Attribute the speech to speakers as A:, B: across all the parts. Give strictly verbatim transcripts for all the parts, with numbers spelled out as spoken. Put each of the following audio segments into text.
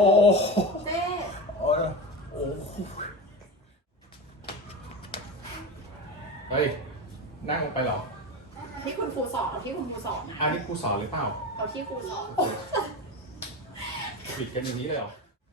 A: เต้
B: โอ้โอ้เฮ้ยนั่งลงไปเหรอ
A: ที่คุณครูสอนเอาที่คุณครูสอนนะ
B: อันนี้ครูสอนหรือเปล่า
A: เอาที่ครูสอน
B: ปิดกันอย่างนี้เลยเหรอ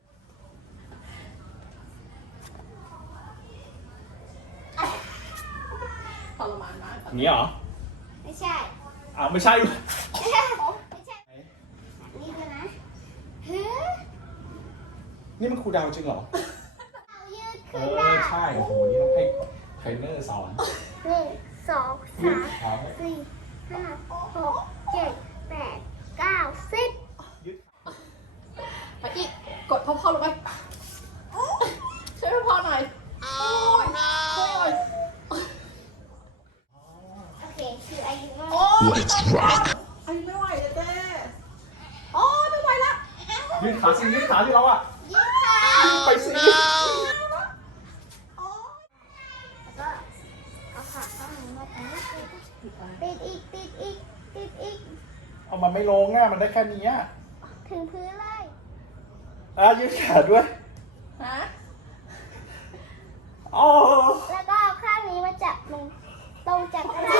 A: ทรมานมาก
B: อย่างนี้เหรอ
C: ไม่ใช่
B: อ้าวไม่ใช่ด้วย
C: ไม่ใช่นี่เลยนะเฮ้ย
B: นี่มันครูดาวจริงเหรอ
C: เอายืด
B: เอ
C: ขึ้น
B: อ
C: ได้
B: ใช่โอ้โหนี่ต้องให้เทรนเนอร์สอน
C: หนึ่งสอง
B: ยืด
C: สาม
B: ขา
C: สี่ห้าหกเจ็ดแปดเก้าสิบ
B: ยืด
A: ไปอีกกดพ่อๆลงไปช่วยพ่อหน่อยโอ้ยโอ้ย
C: โอเคคืออายุว่า
A: โอ้ยอายุไม่ไหวเลยเต้โอ้ยไม่ไหวละ
B: ยืดขาสิยืดขาที่เราอ่ะ
C: ยืดค่ะ
B: ไปสิ
C: แล้วก็เอาขาข้างนี้มาตรงนี้ติดอีกติดอีกติดอีก
B: เอามันไม่ลงอ่ะมันได้แค่นี้อ่ะ
C: ถึงพื้นเลย
B: อ่ะยืดขาด้วย
A: ฮะ
B: อ๋อ
C: แล้วก็เอาข้างนี้มาจับลงตรงจักรแร้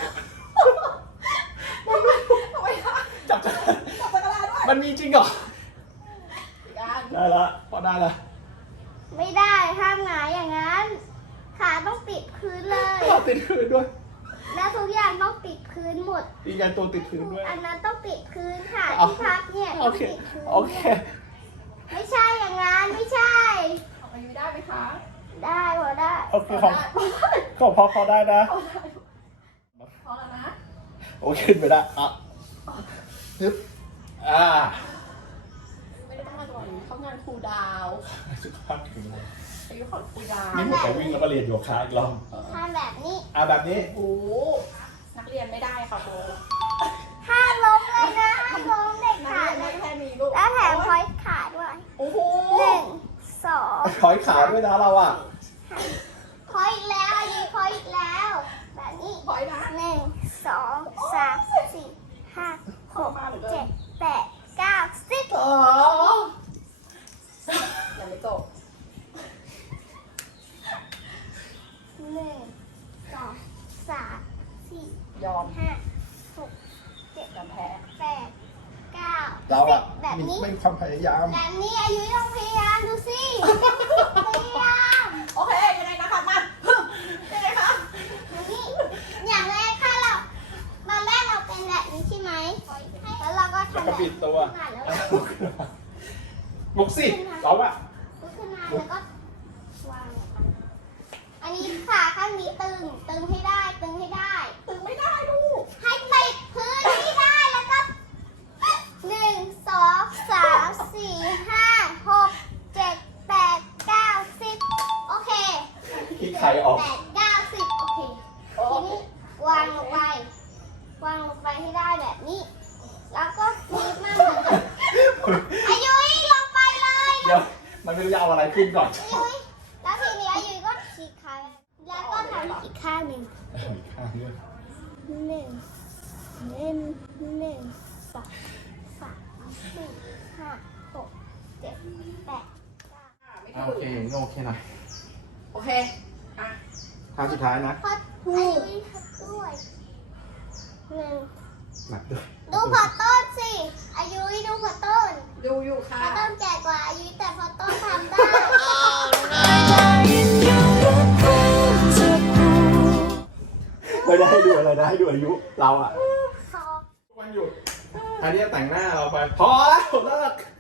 A: ทำไมคะ
B: จับจะ
A: จับตะกร้าด้วย
B: มันมีจริงเหรอ
A: อีกอัน
B: ได้ละพอได้ละ
C: ไม่ได้ห้ามหงายอย่างนั้น ขาต้องติดพื้นเลย
B: เราติดพื้นด้วย
C: แล้วทุกอย่างต้องติดพื้นหมด
B: อีกอย่างตัวติดพื้นด้วย
C: อันนั้นต้องติดพื้นค่ะ
B: เอา
C: ที่พักเนี่ย
B: โอ
C: ต้อง
B: เค
C: ติดพื้น
B: โอเค
C: ไม่ใช่อย่างนั้นไม่ใช่
A: เอาไปได้ไหมคะ
C: ได้พอได้
B: โอเคของของพอพอได้นะ
A: พอแล้วนะ
B: โอเคขึ้นไปได้อ่ะนึบอ่า
A: ไม่ได้ต้องมาตัวนี้เข้างานครูดาว
B: สุขภาพถึงเลย
A: อายุของครูดาว
B: นี่ผมไปวิ่งแล้วก็เรียนโยคะอีกรอบ
C: ทำแบบนี้
B: อ่ะแบบนี้
A: โอ้โหนักเรียนไม่ได้ค่ะโบ
C: ห้ามล้มเลยนะห้ามล้มเด็ก
A: นัก
C: ขาด
A: เรียน
C: นะ
A: ได้แค่นี้ลูก
C: แล้วแถมพอยต์ขาด้วย
A: โอ้โห
C: หนึ่งสอง
B: ถอยขาด้วยนะเราอ่ะ
C: พอยต์อีกแล้วอันนี้พอยต์อีกแล้ว แบบนี้
A: ถอยนะ
C: หนึ่งสองสามสี่ห้าหกเจ็ดแปดเก้าสิบ
B: อ๋อ
A: ยังไม่จบ
C: หนึ่งสองสามสี่
A: ยอม
C: ห้าหกเจ็ด
A: ยอมแพ้
C: แปดเก้า
B: เรา
C: สิ
B: อ่ะ
C: บแบบนี้
B: ไม่มีความพยายาม
C: แบบนี้อายุต้องพยายามดูสิพยายาม
A: โอเคยังไงนะครับมายังไงคะ
C: ดูนี่อย่างแรกถ้าเราตอนแรกเราเป็นแบบนี้ใช่ไหมแล้วเราก็
B: แล้ว
C: ทำ
B: ก็
C: แบบ
B: ปิดตัว
C: ขึ้นมาแล้ว
B: ลุกสิเราอ่ะ
C: ลุกขึ้นมาแล้วก็วางลงไปอันนี้ขาข้างนี้ตึงตึงให้ได้ตึงให้ได้
A: ตึงไม่ได้ลูก
C: ให้ติดพื้นให้ได้แล้วก็หนึ่งสองสามสี่ห้าหกเจ็ดแปดเก้าสิบโอเค
B: ที่ไข่ออก
C: แปดเก้าสิบโอเค
A: โอ้
C: ทีนี้วางลงไป วางลงไปให้ได้แบบนี้ แล้วก็คีบมาเหมือนกันอายุยลงไปเลย
B: เดี๋ยวมันไม่รู้จะเอาอะไรขึ้นก่อน
C: อายุยแล้วทีนี้อายุยก็ฉีกขาแล้วก็ทำอีกข้างหนึ่ง
B: อีกข้างด้วย
C: หนึ่งหนึ่งหนึ่งสองสามสี่ห้าหกเจ็ดแปดเก้า
A: ไม่
B: อ่ะ
A: ถู
B: โอก เคโอเคหน่อย
A: โอเคอ่ะ
B: ท่าสุดท้ายนะ
C: พออายุยทับด้วยหนึ่ง
B: หนักด้วย
C: ดูพอต้นสิ อายุยดูพอต้น
A: ดูอยู่ค่ะ
C: พอต้นแก่กว่าอายุยแต่พอต้นทำได้
B: ไม่ได้ให้ดูอะไรนะให้ดูอายุเราอ่ะ
C: สอง
B: วันหยุดอันนี้แต่งหน้าเราไป พอแล้วเลิก